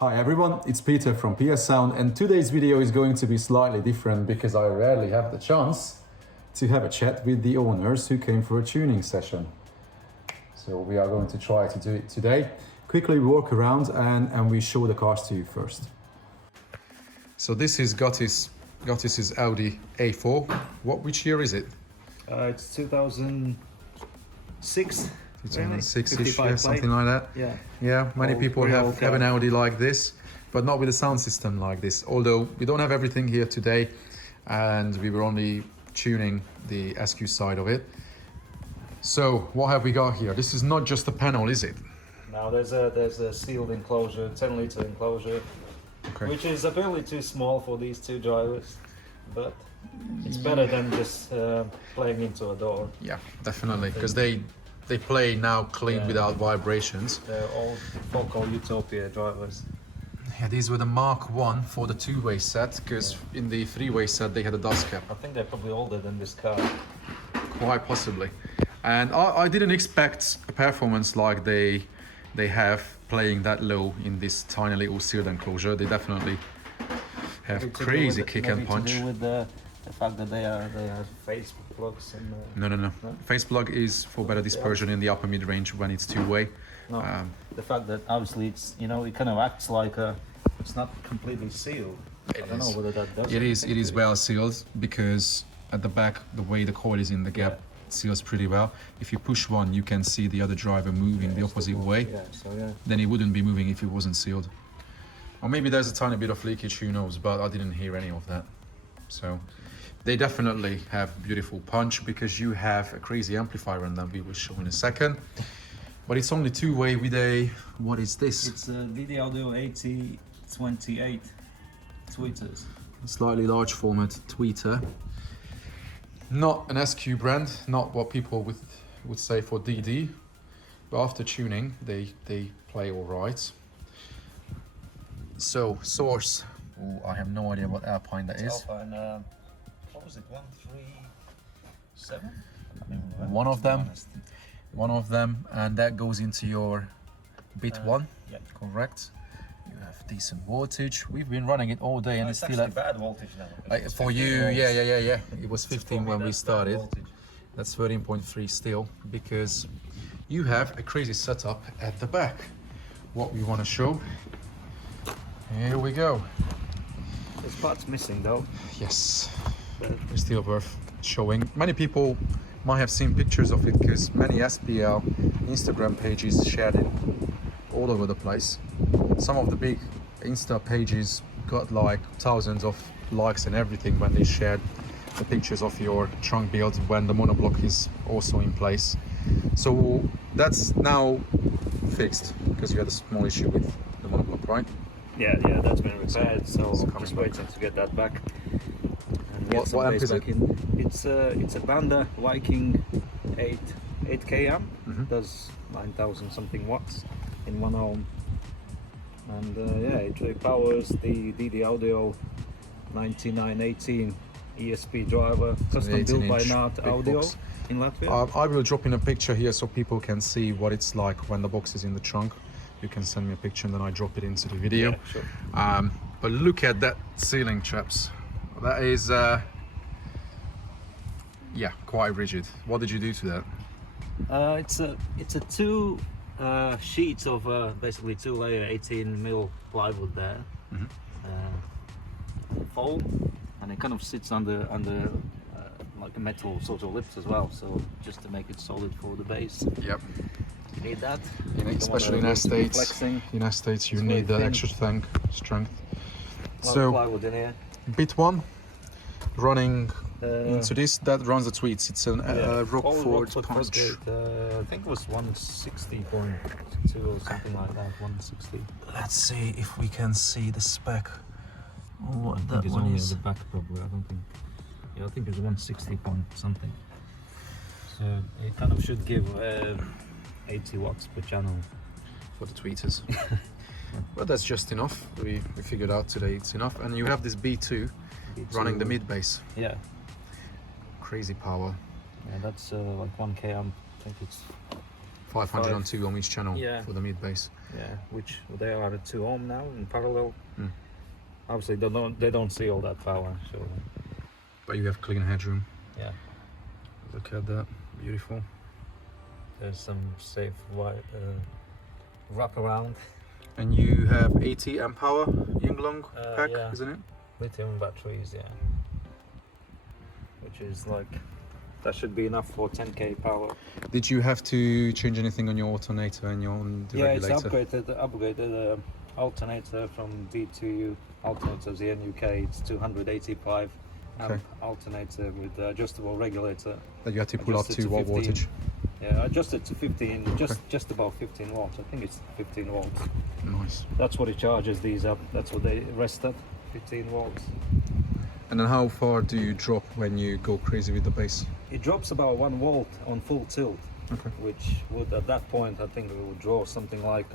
Hi everyone, it's Peter from PS Sound, and today's video is going to be slightly different because I rarely have the chance to have a chat with the owners who came for a tuning session. So we are going to try to do it today. Quickly walk around and we show the cars to you first. So this is Gottis's Audi A4. Which year is it? It's 2006. 2006-ish, yeah, something like that. Yeah. Many Old, people real have car. an Audi like this, but not with a sound system like this. Although we don't have everything here today, and we were only tuning the SQ side of it. So what have we got here? This is not just a panel, is it? Now there's a sealed enclosure, 10-liter enclosure, Okay. which is apparently too small for these two drivers, but it's better than just playing into a door. Yeah, definitely, because they play now clean Yeah. without vibrations. They're all Focal Utopia drivers. Yeah, these were the Mark 1 for the two-way set, because in the three-way set they had a dust cap. I think they're probably older than this car. Quite possibly. And I didn't expect a performance like they have playing that low in this tiny little sealed enclosure. They definitely have Maybe to do crazy with- kick maybe and punch. To do with the fact that they are face plugs and No. Face plug is for better dispersion in the upper mid range when it's two-way. no, the fact that obviously it's it kind of acts like it's not completely sealed. I don't know whether that does. It is well sealed because at the back, the way the coil is in the gap, it seals pretty well. If you push one, you can see the other driver moving the opposite way. Yeah, so yeah. Then it wouldn't be moving if it wasn't sealed. Or maybe there's a tiny bit of leakage, who knows, but I didn't hear any of that. So they definitely have beautiful punch because you have a crazy amplifier and that we will show in a second. But it's only two-way with a, what is this? It's a DD Audio 8028 tweeters. Slightly large format tweeter. Not an SQ brand, not what people would say for DD, but after tuning, they play all right. So, source. Oh, I have no idea what Alpine that is. Alpha and what was it? 137. One of them, and that goes into your bit one. Yeah. Correct. You have decent voltage. We've been running it all day, and it's still actually at. bad voltage now. It's For 15 you, volts. yeah. It was 15 For me, when we that's bad started. voltage. That's 13.3 still, because you have a crazy setup at the back. What we want to show. Here we go. This part's missing though. Yes, But it's still worth showing. Many people might have seen pictures of it because many SPL Instagram pages shared it all over the place. Some of the big Insta pages got like thousands of likes and everything when they shared the pictures of your trunk build when the monoblock is also in place. So that's now fixed because you had a small issue with the monoblock, right? yeah, that's been repaired. So It's I'm coming just back. waiting to get that back. And What- get some what amp bass is back it? in. It's a Banda Viking 8K amp. Mhm. Does 9,000 something watts in 1 ohm. And it powers the DD Audio 9918 ESP driver, custom 18 built by inch Nart big Audio box. in Latvia. I will drop in a picture here so people can see what it's like when the box is in the trunk. You can send me a picture and then I drop it into the video. Yeah, sure. But look at that ceiling, chaps. That is, quite rigid. What did you do to that? It's a two sheets of basically 2-layer 18mm plywood there, fold, and it kind of sits under like a metal sort of lips as well. So just to make it solid for the base, Yep. you need that. Especially in estates. Flexing. In estates, you It's need very that thin. extra strength. So So, plywood in here. bit one, running Uh, into this, that runs the tweets. It's an Rockford punch. I think it was 160.2 or something like that. 160. Let's see if we can see the spec. What I think it's only at the back probably. I don't think. Yeah, I think it's 160 point something. So it kind of should give 80 watts per channel. For the tweeters. But that's just enough. We figured out today it's enough. And you have this B2 running the mid bass. Yeah, Crazy power. yeah, that's like 1K amp. I think it's 502 on each channel Yeah. for the mid bass. Yeah, which they are at 2 ohm now in parallel. Mm. Obviously, they don't see all that power. So But you have clean headroom. yeah, Look at that, beautiful. there's some safe wrap around And you have 80 amp hour Yinglong pack, yeah. isn't it? lithium batteries. Yeah, which is like that should be enough for 10k power. Did you have to change anything on your alternator and your on the Yeah, regulator? it's upgraded alternator from V2U alternators here in UK. It's 285 amp Okay. alternator with adjustable regulator. That you had to pull up Adjusted to to what 15. voltage? Yeah, adjusted to 15, just about 15 watts. I think it's 15 volts. Nice. That's what it charges these up. That's what they rest at, 15 volts. And then how far do you drop when you go crazy with the bass? It drops about 1 volt on full tilt, Okay. which would at that point I think it would draw something like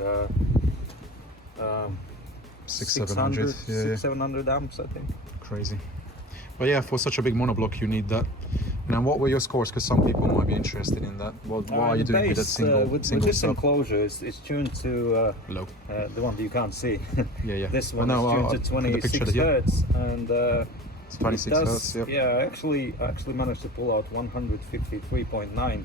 700. Yeah, 700 amps, I think. crazy. But yeah, for such a big monoblock, you need that. Now, what were your scores? Because some people might be interested in that. What are you The doing with that bass, single with single this sub? enclosure, it's tuned to Low. the one that you can't see. Yeah, yeah. This Well, one no, is tuned I'll to put the 26 picture here. hertz, and It's 26 it does, hertz. Yep. Yeah, I actually managed to pull out 153.9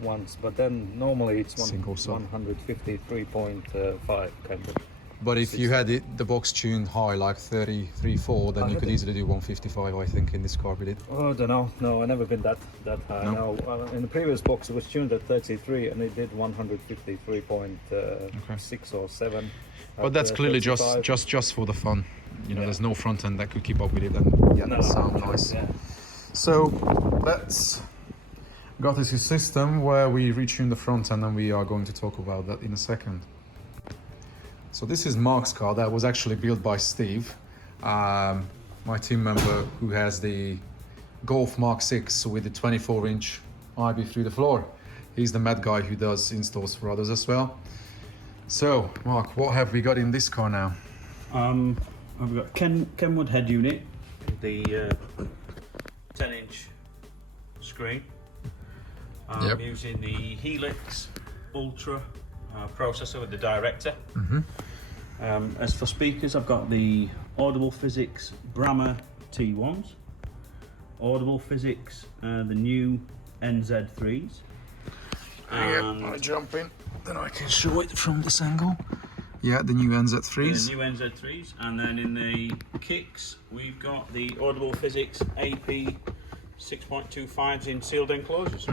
once, but then normally it's Single sub. 153.5 kind of. But if you had the box tuned high, like 33.4, then I you had could it. easily do 155, I think, in this car with it. Oh, I don't know. No, I never been that high. No? No, in the previous box it was tuned at 33, and it did 153.6 or 7. But that's clearly 35. just for the fun. You know, Yeah. there's no front end that could keep up with it and get No, that sound nice. Yeah. So let's got this system where we retune the front end, and we are going to talk about that in a second. So this is Mark's car that was actually built by Steve, my team member who has the Golf Mark 6 with the 24-inch IB through the floor. He's the mad guy who does installs for others as well. So Mark, what have we got in this car now? I've got Kenwood head unit. The 10-inch screen. I'm Yep. using the Helix Ultra processor with the Director. As for speakers, I've got the Audible Physics Brammer T1s, Audible Physics, the new NZ3s. I jump in, then I can show it from this angle. Yeah, the new NZ3s. The new NZ3s, and then in the kicks, we've got the Audible Physics AP 6.25s in sealed enclosures.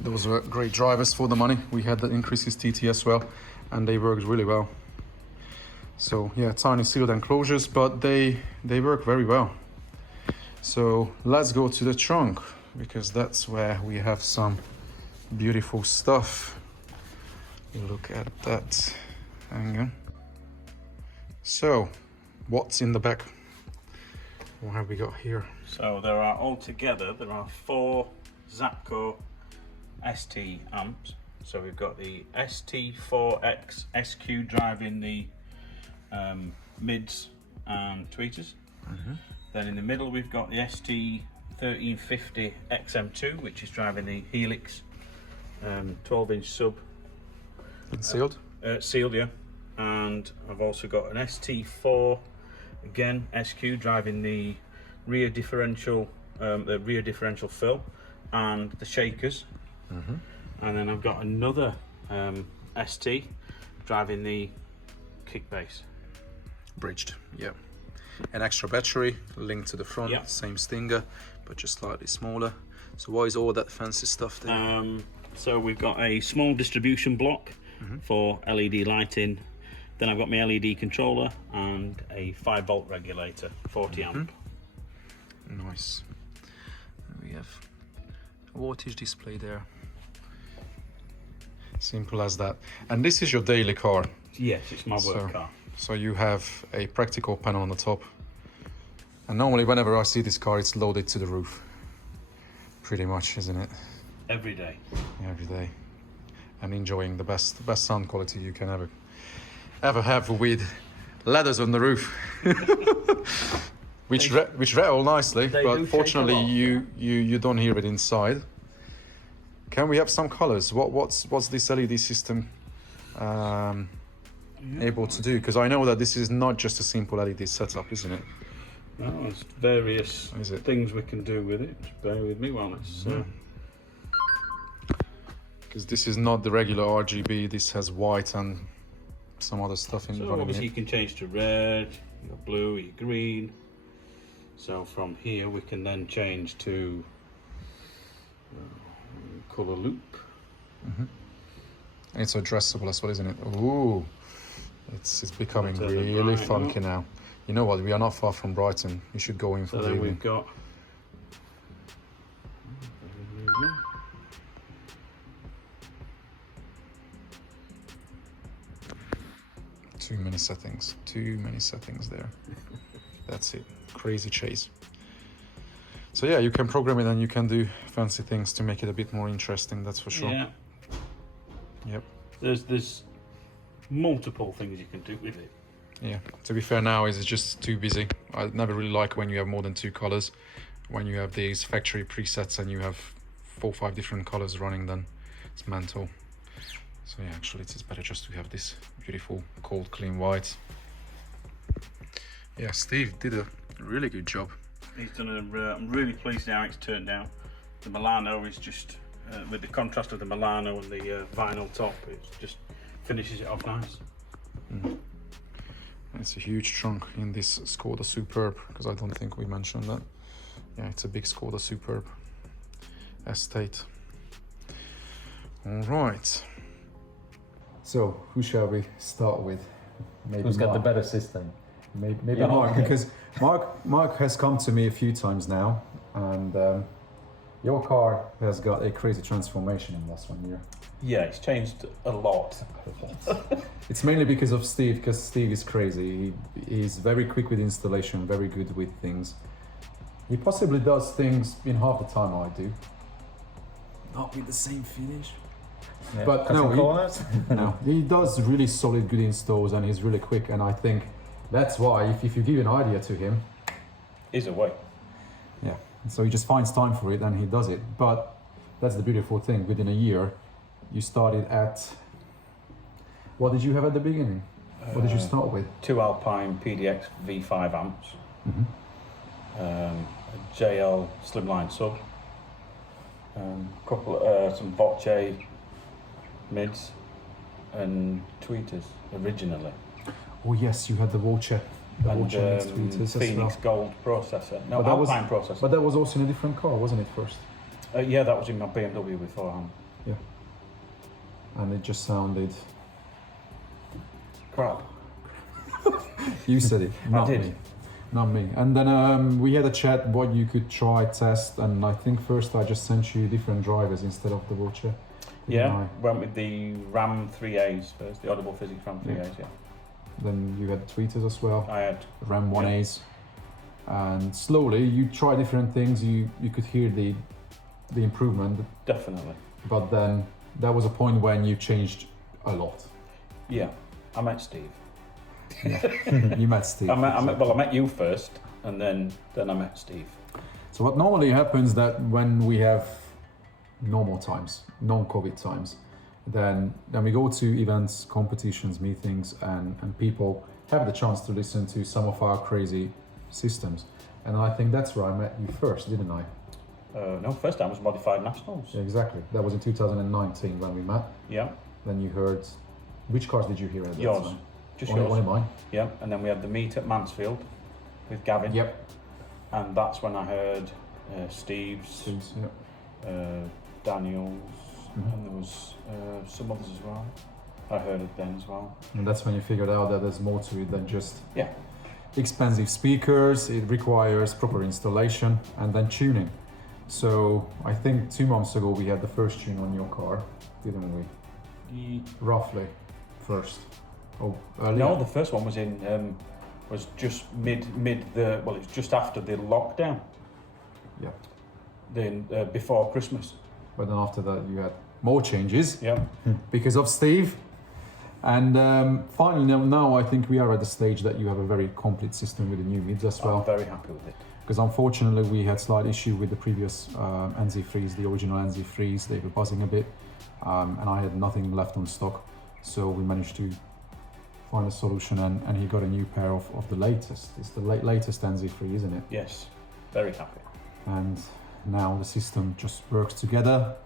Those were great drivers for the money. We had the Increases TT as well, and they worked really well. So yeah, tiny sealed enclosures, but they work very well. So let's go to the trunk, because that's where we have some beautiful stuff. Look at that. Hang on. So, what's in the back? What have we got here? So there are altogether 4 Zapco ST amps. So we've got the ST4X SQ driving the mids and tweeters. Then in the middle we've got the ST1350 XM2, which is driving the Helix 12-inch sub. And sealed? Sealed, yeah. And I've also got an ST4 again SQ driving the rear differential fill and the shakers. And then I've got another ST driving the kick bass. Bridged, yeah. An extra battery linked to the front, Yeah. same Stinger, but just slightly smaller. So why is all that fancy stuff there? So we've got a small distribution block for LED lighting. Then I've got my LED controller and a 5-volt regulator, 40 amp. Nice. We have a wattage display there. Simple as that. And this is your daily car. Yes, it's my work car. So you have a practical panel on the top. And normally whenever I see this car, it's loaded to the roof. Pretty much, isn't it? Every day. Every day. And enjoying the best sound quality you can ever have with ladders on the roof. which rattle nicely, they but do shake a fortunately lot. you don't hear it inside. Can we have some colors? What's this LED system able to do? Because I know that this is not just a simple LED setup, isn't it? No, there's various Is it? things we can do with it. Just bear with me while it's. Because this is not the regular RGB. This has white and some other stuff in So running obviously it. you can change to red, your blue, your green. So from here we can then change to color loop. And it's addressable as well, isn't it? Ooh, it's becoming Turn it really bright funky up. now. You know what? We are not far from Brighton. You should go in for So the then evening. we've got. Too many settings. Too many settings there. That's it. Crazy chase. So yeah, you can program it and you can do fancy things to make it a bit more interesting. That's for sure. Yeah. Yep. There's multiple things you can do with it. Yeah. To be fair, now it's just too busy. I never really like when you have more than 2 colors. When you have these factory presets and you have 4 or 5 different colors running, then it's mental. So yeah, actually it's better just to have this beautiful, cold, clean white. Yeah, Steve did a really good job. He's done I'm really pleased how it's turned out. The Milano is just, with the contrast of the Milano and the vinyl top, it just finishes it off nice. It's a huge trunk in this Skoda Superb, because I don't think we mentioned that. Yeah, it's a big Skoda Superb estate. All right. So, who shall we start with? Maybe Who's got the Mark. better system? Maybe Yeah. Mark, because Mark has come to me a few times now, and your car has got a crazy transformation in the last 1 year. Yeah, it's changed a lot. It's mainly because of Steve, because Steve is crazy. He's very quick with installation, very good with things. He possibly does things in half the time I do. Not with the same finish. Yeah. But Cutting no, he- corners? No, he does really solid, good installs, and he's really quick. And I think that's why, if you give an idea to him, Is a way. yeah, so he just finds time for it and he does it. But that's the beautiful thing. Within a year, you started at. What did you have at the beginning? What did you start with? 2 Alpine PDX V5 amps, Mhm. a JL Slimline sub, some Voce mids, and tweeters originally. Oh yes, you had the Vulture, the And Vulture mixed tweeters as Phoenix well. Gold processor. No, But that was- Alpine processor. But that was also in a different car, wasn't it? First, Yeah, that was in my BMW beforehand. and it just sounded. Crap. You said it, not did. me. Not me. And then we had a chat what you could try, test, and I think first I just sent you different drivers instead of the Vulture. Yeah, went with the Ram 3As first, the Audible Physics Ram 3As, yeah. Then you had tweeters as well, I had, Ram 1As, and slowly you try different things. You could hear the improvement, definitely. but then there was a point when you changed a lot. Yeah, I met Steve. You met Steve. I met you first, and then I met Steve. So what normally happens that when we have normal times, non-COVID times, then we go to events, competitions, meetings, and people have the chance to listen to some of our crazy systems. And I think that's where I met you first, didn't I? No, first time was Modified Nationals. Yeah, exactly. That was in 2019 when we met. Yeah, Then you heard, which cars did you hear at that yours. time? Just Only yours. one of mine. Yeah, and then we had the meet at Mansfield with Gavin. Yep. And that's when I heard Steve's, Steve's, yep. Daniel's, Mhm. and there was some others as well. I heard it then as well. And that's when you figured out that there's more to it than just Yeah. expensive speakers. It requires proper installation and then tuning. So I think 2 months ago we had the first tune on your car, didn't we? Roughly, first. Oh, earlier. No, the first one was was just mid the well, it's just after the lockdown. Yeah. Then before Christmas. But then after that you had more changes Yeah. because of Steve. And finally now I think we are at the stage that you have a very complete system with the new mids as I'm well. very happy with it. because unfortunately we had slight issue with the previous NZ3s, the original NZ3s. They were buzzing a bit, and I had nothing left on stock, so we managed to find a solution, and he got a new pair of the latest. It's the latest NZ3, isn't it? Yes, very happy. And now the system just works together.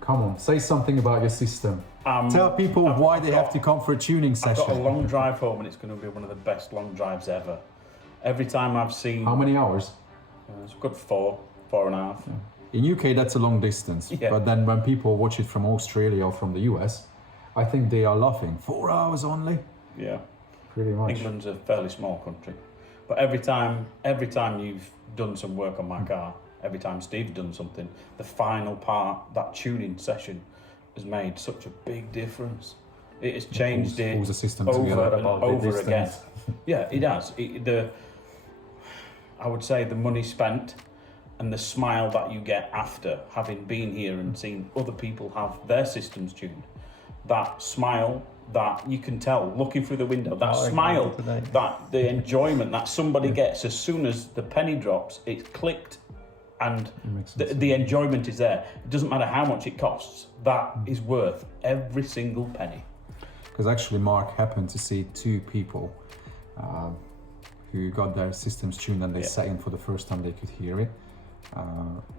Come on, say something about your system. Tell people why they have to come for a tuning I've session. got a long drive home, and it's going to be one of the best long drives ever. Every time I've seen... How many hours? It's a good 4.5. In UK, that's a long distance. Yeah. But then when people watch it from Australia or from the US, I think they are laughing. 4 hours only? Yeah. Pretty much. England's a fairly small country. But every time you've done some work on my car, every time Steve's done something, the final part, that tuning session, has made such a big difference. It has changed Pulls the system over together. and over again. Yeah, it has. I would say the money spent and the smile that you get after having been here and seen other people have their systems tuned. That smile that you can tell looking through the window, that smile, that the enjoyment that somebody gets as soon as the penny drops, it's clicked, and the enjoyment is there. It doesn't matter how much it costs, that is worth every single penny. Because actually Mark happened to see two people who got their systems tuned, and they sat in for the first time they could hear it.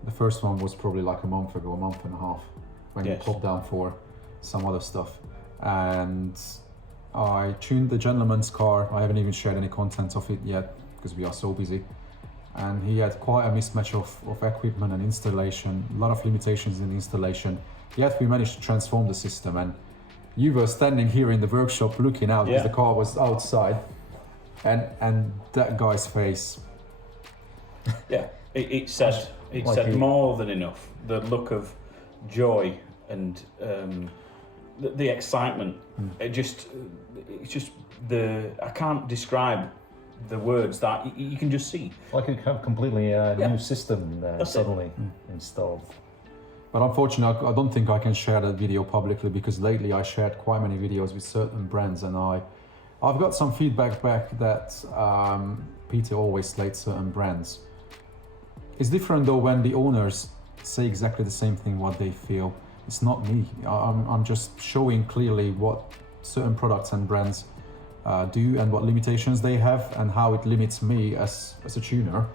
The first one was probably like a month ago, a month and a half, when you popped down for some other stuff. And I tuned the gentleman's car. I haven't even shared any content of it yet because we are so busy. And he had quite a mismatch of equipment and installation, a lot of limitations in the installation. Yet we managed to transform the system, and you were standing here in the workshop looking out because the car was outside, and that guy's face. Yeah, it said more than enough. The look of joy and the excitement. It's just I can't describe the words that you can just see. Like you have completely new system suddenly installed. But unfortunately, I don't think I can share that video publicly, because lately I shared quite many videos with certain brands, and I've got some feedback back that Peter always slates certain brands. It's different though when the owners say exactly the same thing what they feel. It's not me. I'm just showing clearly what certain products and brands do and what limitations they have, and how it limits me as a tuner,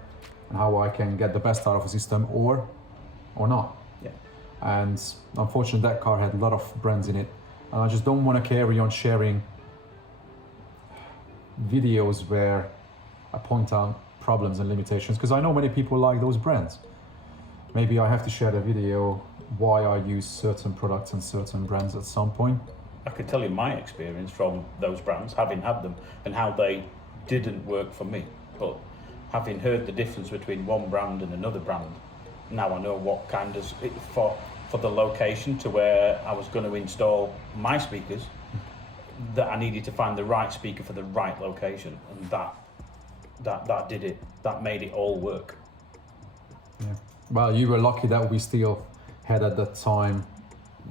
and how I can get the best out of a system or not. Yeah. And unfortunately that car had a lot of brands in it, and I just don't want to carry on sharing videos where I point out problems and limitations, because I know many people like those brands. Maybe I have to share the video why I use certain products and certain brands at some point. I could tell you my experience from those brands, having had them, and how they didn't work for me. But having heard the difference between one brand and another brand, now I know what kind of, for the location to where I was going to install my speakers, that I needed to find the right speaker for the right location, and that did it. That made it all work. Yeah. Well, you were lucky that we still had at that time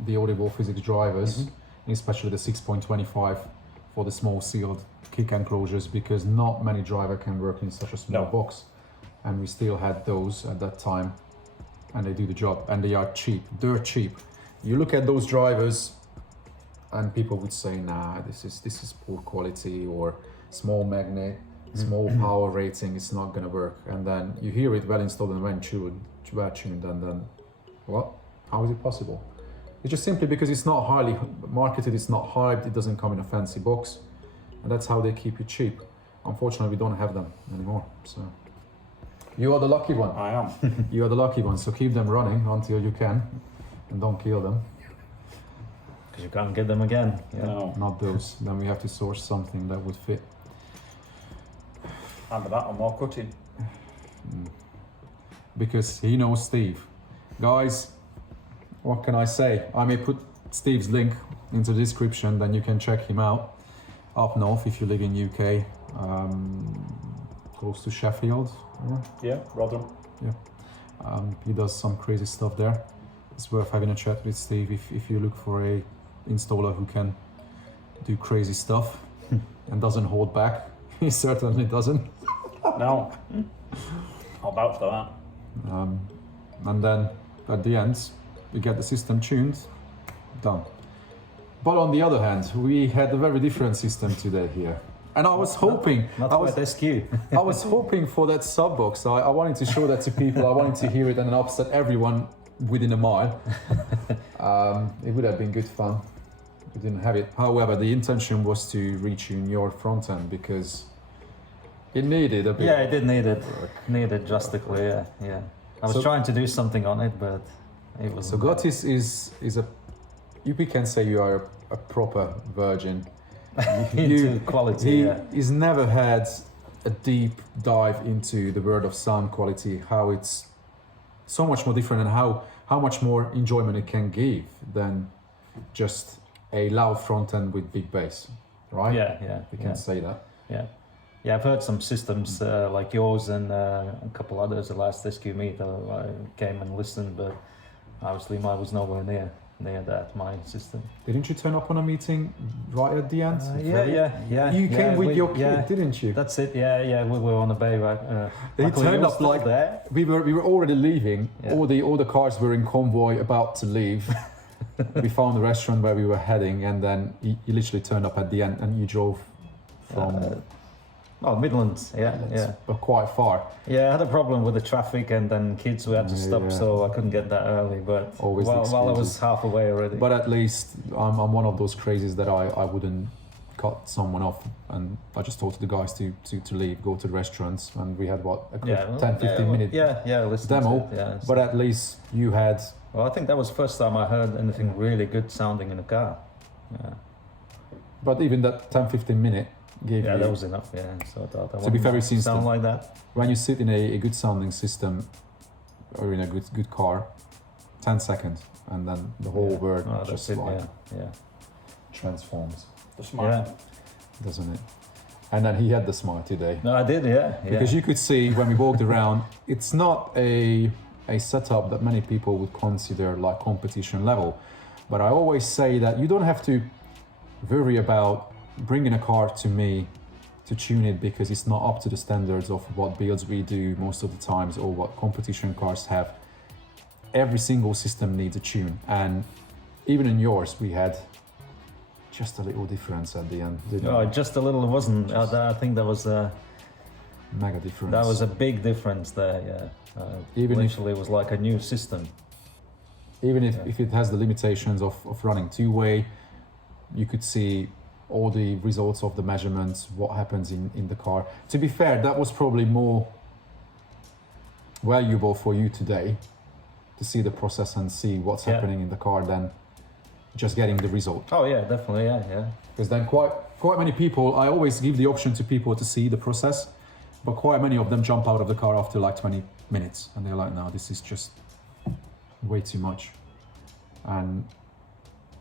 the Audible Physics drivers, especially the 6.25 for the small sealed kick enclosures, because not many driver can work in such a small box, and we still had those at that time, and they do the job, and they are cheap, dirt cheap. You look at those drivers and people would say, nah, this is poor quality, or small magnet, small power rating, it's not gonna work. And then you hear it well installed and well tuned, and then what? How is it possible? It's just simply because it's not highly marketed, it's not hyped, it doesn't come in a fancy box, and that's how they keep it cheap. Unfortunately, we don't have them anymore, so. You are the lucky one. I am. You are the lucky one, so keep them running until you can, and don't kill them. Because you can't get them again. Yeah. No. Not those, then we have to source something that would fit. Either that or more cutting. Because he knows Steve. Guys, what can I say? I may put Steve's link into the description, then you can check him out. Up north, if you live in UK, close to Sheffield. Yeah, Rotherham. Yeah. He does some crazy stuff there. It's worth having a chat with Steve if you look for a installer who can do crazy stuff and doesn't hold back. He certainly doesn't. No. I'll vouch for that. And then at the end, we get the system tuned, done. But on the other hand, we had a very different system today here. And I was hoping, Not I was, quite SQ. I was hoping for that sub box. I wanted to show that to people. I wanted to hear it and upset everyone within a mile. It would have been good fun. We didn't have it. However, the intention was to retune your front end because it needed a bit. Yeah, it did need it. Needed drastically. Yeah. I was So- trying to do something on it, but it was. So Gottis is a, we can say you are a proper virgin. into quality. He's never had a deep dive into the world of sound quality, how it's so much more different and how much more enjoyment it can give than just a loud front end with big bass, right? Yeah. We can say that. Yeah, I've heard some systems like yours and a couple others. The last SQ meet, I came and listened, but obviously mine was nowhere near that. My system. Didn't you turn up on a meeting right at the end? Yeah. You came with your kid, yeah, didn't you? That's it. Yeah. We were on the bay, right? They luckily turned you were up still like there. we were already leaving. Yeah. All the cars were in convoy about to leave. We found the restaurant where we were heading, and then you literally turned up at the end, and you drove from Midlands. Yeah. but quite far. Yeah, I had a problem with the traffic and then kids who had to stop, Yeah. so I couldn't get that early. But Always the while I was excuses. half away already. But at least I'm one of those crazies that I wouldn't cut someone off, and I just told the guys to leave, go to the restaurants, and we had a quick 10-15 minute listen demo. to it, yeah. But at least you had. Well, I think that was the first time I heard anything really good sounding in a car. Yeah, But even that 10-15 minute gave you. that was enough. Yeah, so I thought To be fair, we've seen sound stuff. like that. When you sit in a good sounding system or in a good car, 10 seconds, and then the whole world Oh, that's just it. like Yeah. transforms, The smile. Yeah. doesn't it? And then he had the smile today. No, I did. Yeah. Because you could see when we walked around, it's not a setup that many people would consider like competition level. But I always say that you don't have to worry about bringing a car to me to tune it because it's not up to the standards of what builds we do most of the times or what competition cars have. Every single system needs a tune, and even in yours we had just a little difference at the end, didn't Oh, we? just a little. It wasn't. I think that was Mega difference. that was a big difference there. Yeah. Even if- literally, it was like a new system. Even if it has the limitations of running two-way, you could see all the results of the measurements, what happens in the car. To be fair, that was probably more valuable for you today to see the process and see what's Yeah. happening in the car than just getting the result. Oh yeah, definitely. Yeah. Because then quite many people, I always give the option to people to see the process, but quite many of them jump out of the car after like 20 minutes and they're like, no, this is just way too much. And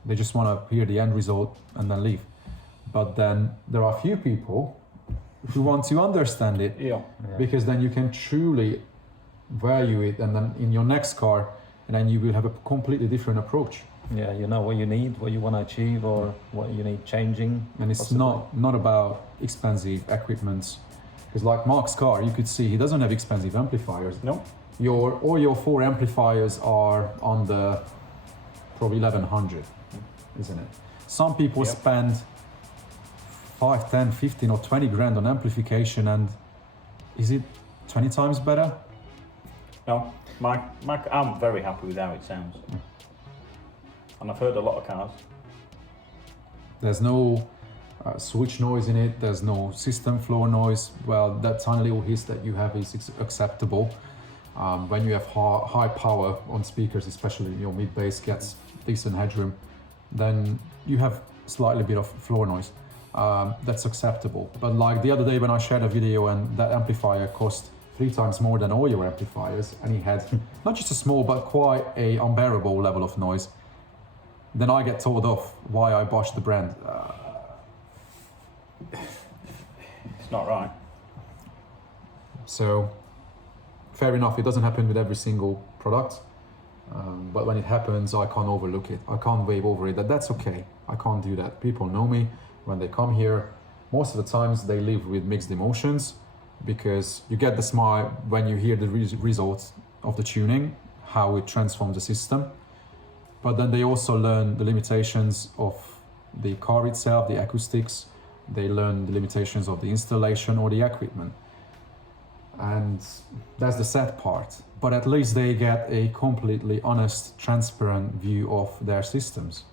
they just want to hear the end result and then leave. But then there are a few people who want to understand it, Yeah. because then you can truly value it, and then in your next car, and then you will have a completely different approach. Yeah, you know what you need, what you want to achieve, or what you need changing. And it's possibly. not about expensive equipment, because like Mark's car, you could see he doesn't have expensive amplifiers. No. All your four amplifiers are on the probably 1100, isn't it? Some people Yep. spend 5, 10, 15 or 20 grand on amplification, and is it 20 times better? No. I'm very happy with how it sounds. And I've heard a lot of cars. There's no switch noise in it, there's no system floor noise. Well, that tiny little hiss that you have is acceptable. When you have high power on speakers, especially your mid bass gets decent headroom, then you have slightly bit of floor noise. That's acceptable. But like the other day when I shared a video and that amplifier cost 3 times more than all your amplifiers, and he had not just a small but quite a unbearable level of noise, then I get told off why I boshed the brand. It's not right. So fair enough, it doesn't happen with every single product, but when it happens, I can't overlook it. I can't wave over it. That's okay. I can't do that. People know me. When they come here, most of the times they live with mixed emotions. because you get the smile when you hear the results of the tuning, how it transforms the system. But then they also learn the limitations of the car itself, the acoustics. They learn the limitations of the installation or the equipment. And that's the sad part. But at least they get a completely honest, transparent view of their systems.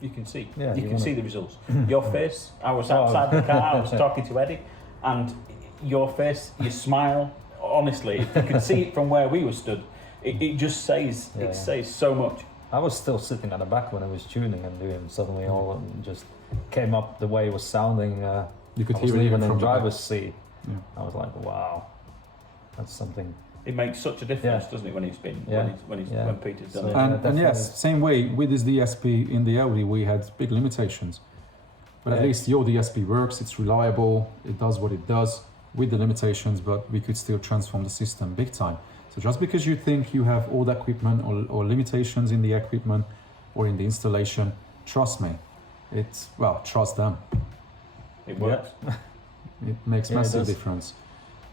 You can see. Yeah, you you can see wanna- the results. Your face. I was outside the car. I was talking to Eddie, and your face, your smile. Honestly, if you could see it from where we were stood, it just says Yeah, it yeah. says so much. I was still sitting at the back when I was tuning and doing. Suddenly, all just came up the way it was sounding. You could I hear wasn't it even from in the back. driver's seat. Yeah. I was like, wow, that's something. It makes such a difference, Yeah. doesn't it, when it's been Yeah. when Yeah. Peter's So- done it. Yeah, And definitely. yes, same way with this DSP in the Audi, we had big limitations. But at Yeah. least your DSP works, it's reliable, it does what it does with the limitations, but we could still transform the system big time. So just because you think you have old equipment or limitations in the equipment or in the installation, trust me, trust them. It works. It makes Yeah, it massive does. difference.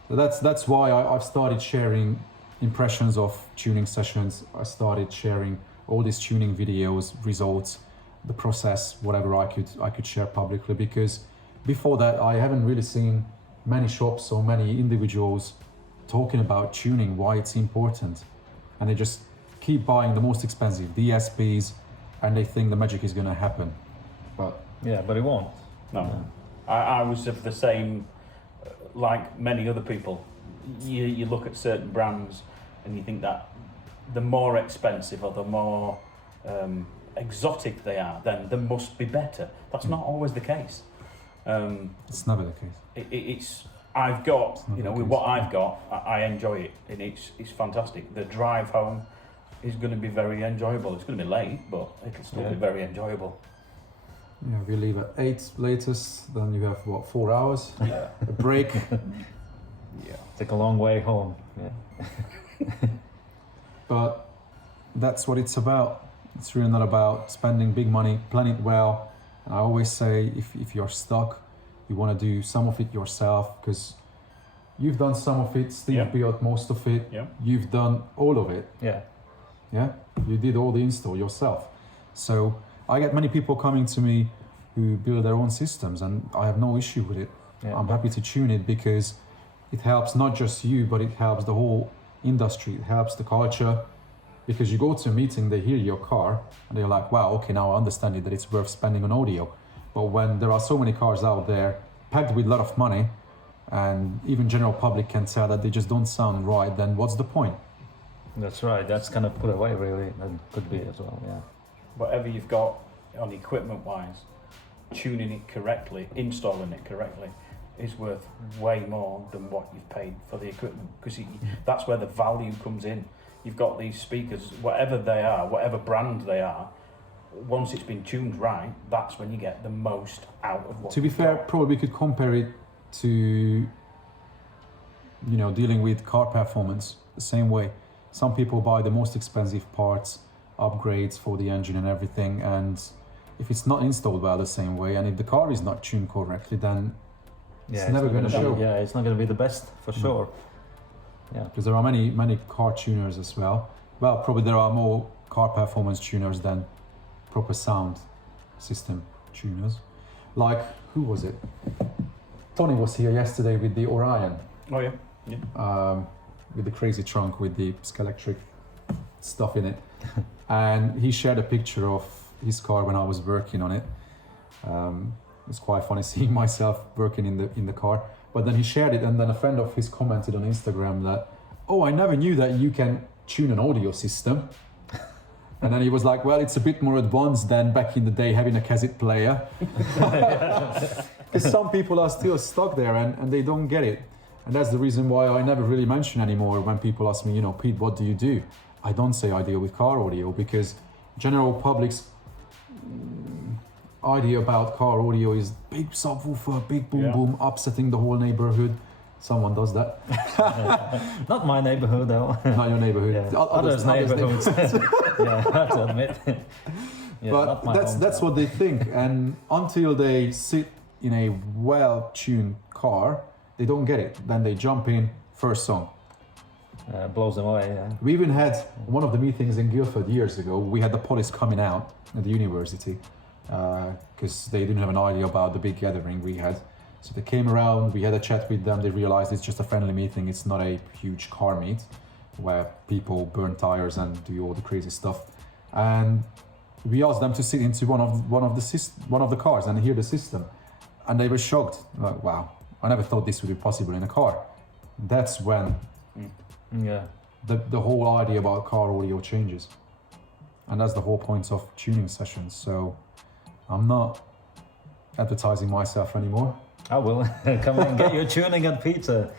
So that's why I've started sharing impressions of tuning sessions. I started sharing all these tuning videos, results, the process, whatever I could share publicly, because before that I haven't really seen many shops or many individuals talking about tuning, why it's important, and they just keep buying the most expensive DSPs and they think the magic is going to happen. But Yeah, but it won't. No, Yeah. I was of the same, like many other people. You look at certain brands and you think that the more expensive or the more exotic they are, then they must be better. That's not always the case. it's never the case. It's I've got, not you know, the with case. what I've got, I enjoy it, and it's fantastic. The drive home is going to be very enjoyable. It's going to be late, but it'll still Yeah. be very enjoyable. Yeah, we leave at 8 latest, then you have 4 hours, Yeah, a break. yeah. Take a long way home. Yeah. But that's what it's about. It's really not about spending big money, plan it well. And I always say if you're stuck, you want to do some of it yourself, because you've done some of it, Steve Yeah. built most of it, Yeah. you've done all of it. Yeah. Yeah, you did all the install yourself. So I get many people coming to me who build their own systems, and I have no issue with it. Yeah. I'm happy to tune it because it helps not just you, but it helps the whole industry. It helps the culture, because you go to a meeting, they hear your car, and they're like, wow, okay, now I understand it, that it's worth spending on audio. But when there are so many cars out there packed with a lot of money, and even general public can tell that they just don't sound right, then what's the point? That's right. That's kind of put away, really. That could be as well. Yeah. Whatever you've got on equipment wise, tuning it correctly, installing it correctly, is worth way more than what you've paid for the equipment, because that's where the value comes in. You've got these speakers, whatever they are, whatever brand they are, once it's been tuned right, that's when you get the most out of what To be you've fair, got. probably we could compare it to, dealing with car performance the same way. Some people buy the most expensive parts, upgrades for the engine and everything, and if it's not installed well the same way, and if the car is not tuned correctly, then Yeah. never not gonna be- show. Yeah, it's not going to be the best for No. sure. Yeah. because there are many car tuners as well. Well, probably there are more car performance tuners than proper sound system tuners. Like, who was it? Tony was here yesterday with the Orion, Oh yeah, yeah. with the crazy trunk with the Scalextric stuff in it. And he shared a picture of his car when I was working on it. It's quite funny seeing myself working in the car. But then he shared it, and then a friend of his commented on Instagram that, "Oh, I never knew that you can tune an audio system." And then he was like, "Well, it's a bit more advanced than back in the day having a cassette player." Because some people are still stuck there and they don't get it. And that's the reason why I never really mention anymore when people ask me, Pete, what do you do? I don't say I deal with car audio, because general public's idea about car audio is big subwoofer, big boom Yeah. boom, upsetting the whole neighborhood. Someone does that. Not my neighborhood, though. Not your neighborhood. Yeah. Others' neighborhoods. Yeah, I have to admit. Yeah, But not my that's hometown. what they think. And until they sit in a well-tuned car they don't get it. Then they jump in, first song. Blows them away. Yeah. We even had one of the meetings in Guildford years ago. We had the police coming out at the university because they didn't have an idea about the big gathering we had. So they came around, we had a chat with them. They realized it's just a friendly meeting. It's not a huge car meet where people burn tires and do all the crazy stuff. And we asked them to sit into one of the cars and hear the system. And they were shocked. Like, wow, I never thought this would be possible in a car. That's when Yeah. the whole idea about car audio changes. And that's the whole point of tuning sessions. So I'm not advertising myself anymore. I will come and get your tuning at Peter.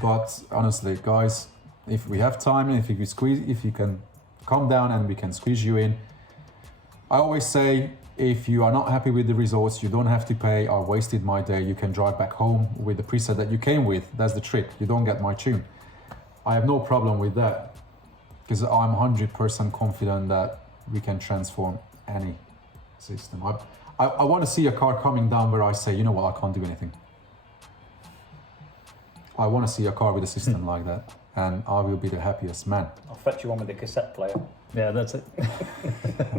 But honestly, guys, if we have time and if you can calm down and we can squeeze you in. I always say, if you are not happy with the results, you don't have to pay. I wasted my day. You can drive back home with the preset that you came with. That's the trick. You don't get my tune. I have no problem with that because I'm 100% confident that we can transform any system. I want to see a car coming down where I say, you know what, I can't do anything. I want to see a car with a system like that, and I will be the happiest man. I'll fetch you one with a cassette player. Yeah, that's it.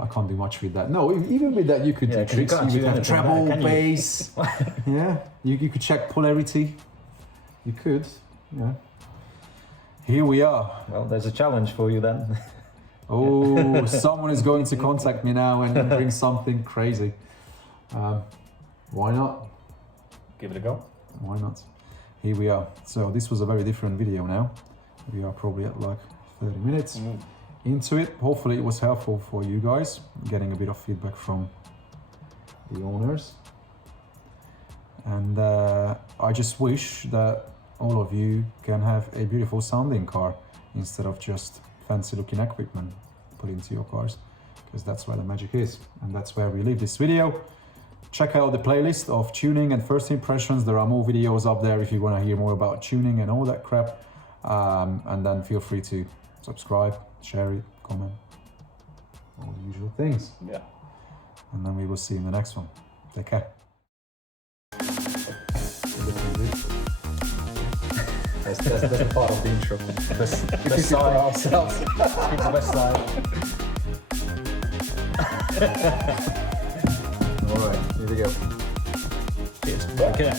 I can't do much with that. No, even with that you could do 'cause you tricks. can't You do could have anything with treble, that, can you? bass. Yeah, you could check polarity. You could, yeah. Here we are. Well, there's a challenge for you then. Oh, someone is going to contact me now and bring something crazy. Why not? Give it a go. Why not? Here we are. So this was a very different video now. We are probably at like 30 minutes into it. Hopefully it was helpful for you guys, getting a bit of feedback from the owners. And I just wish that all of you can have a beautiful sounding car instead of just fancy looking equipment put into your cars, because that's where the magic is, and that's where we leave this video. Check out the playlist of tuning and first impressions. There are more videos up there if you want to hear more about tuning and all that crap. And then feel free to subscribe, share it, comment, all the usual things. Yeah. And then we will see you in the next one. Take care. That's the part of the intro. Best side. ourselves. It's the best side. All right, here we go. Cheers. Okay.